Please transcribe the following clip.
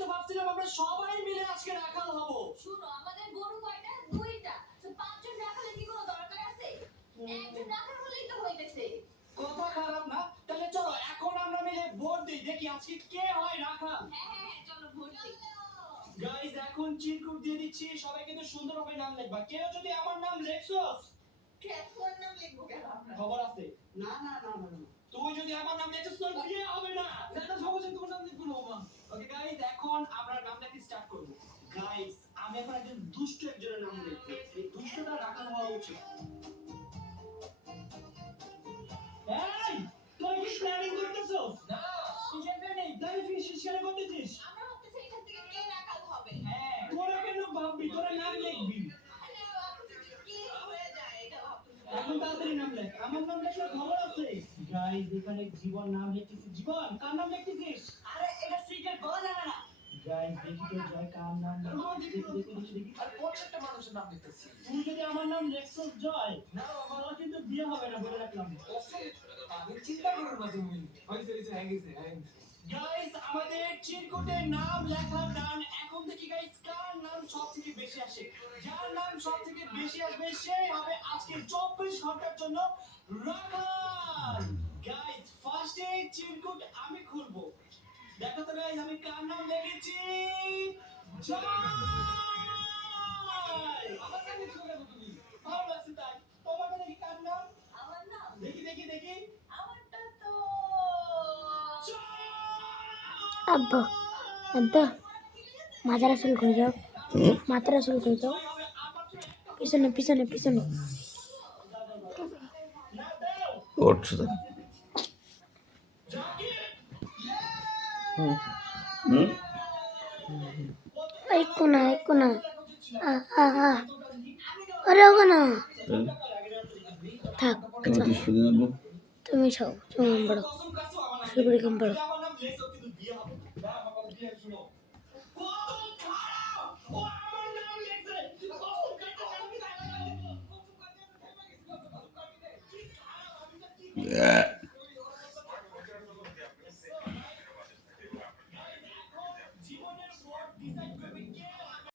তো ভাবছিলাম আমরা সবাই মিলে আজকে রাখাল হব। শুনো, আমাদের গরু কয়টা? দুইটা। তো পাঁচজন রাখালের কি কোনো দরকার আছে? একজন রাখাল হলেই তো হইতেছে। কথা খারাপ না, তাহলে চলো এখন আমরা মিলে ভোট দিই, দেখি আজকে কে হয় রাখাল। হ্যাঁ, চলো ভোট দিই। গাইস এখন চিরকুট দিয়ে দিচ্ছি, সবাই কিন্তু সুন্দরভাবে নাম লিখবা। কেউ যদি আমার নাম লেখছস, তোমার নাম লিখবো কেন আমরা? খবর আছে। না না না না না, তুই যদি আমার নাম লেখছস তোর বিয়ে হবে না। না না, সবাই তোমার নাম লিখবো না বাবা। ওকে গাইস, এখন আমরা নাম লেখতে স্টার্ট করব। গাইস আমি এখন একজন দুষ্ট একজনের নাম লিখছি, এই দুষ্টটা রাখাল হওয়া উচিত। এই তুই কি প্ল্যানিং করতেছস? না, কিসের প্ল্যানিং? তাহলে ফিশ কেন করতেছিস? আমরা ভাবতেছি এখান থেকে কে রাখাল হবে। হ্যাঁ, তোরা কেন ভাববি? তোরা নাম লিখবি। আরে ভাবতেছি কে হয়ে যায় এটা ভাবতেছি। এখন তাড়াতাড়ি নাম লেখ, আমার নাম লেখলে খবর আছে। গাইস এখানে জীবন নাম লিখতেছিস। জীবন কার নাম লিখতেছিস? আরে এটা সিক্রেট বলা যাবে না। গাইস দেখি তো জয় কার নাম। দেখি আর প্রত্যেকটা মানুষের নাম লিখতেছি। তুই যদি আমার নাম লেখছস জয়, না আমার কিন্তু বিয়ে হবে না বলে রাখলাম। আমি চিন্তা করো না তুমি। হয়েছে হয়ে গেছে। গাইস আমাদের চিরকুটের নাম লেখা ডান। এখন থেকে গাইস কার নাম সবথেকে বেশি আসে, যার নাম সবথেকে বেশি আসবে সেই হবে আজকে 24 ঘন্টার জন্য রাখাল। গাইস ফার্স্টে চিরকুট আমি খুলবো। দেখো তো গাইস আমি কার নাম লিখেছি। জয়। আমার নাম লিখছো কেন তুমি? ভালো লাগছে তাই। তোমার দেখি কার নাম? আমার নাম? দেখি আমারটা তো আব্বা আব্বা মাথার আসল করে যাও, মাথার আসল করে যাও, পিছনে পিছনে পিছনে। উঠছো তো এই কোনা আ আ আ আরে ওগো না থাক, তুমি সব তুমি বড় সুবড়ি কম বড়। Yeah.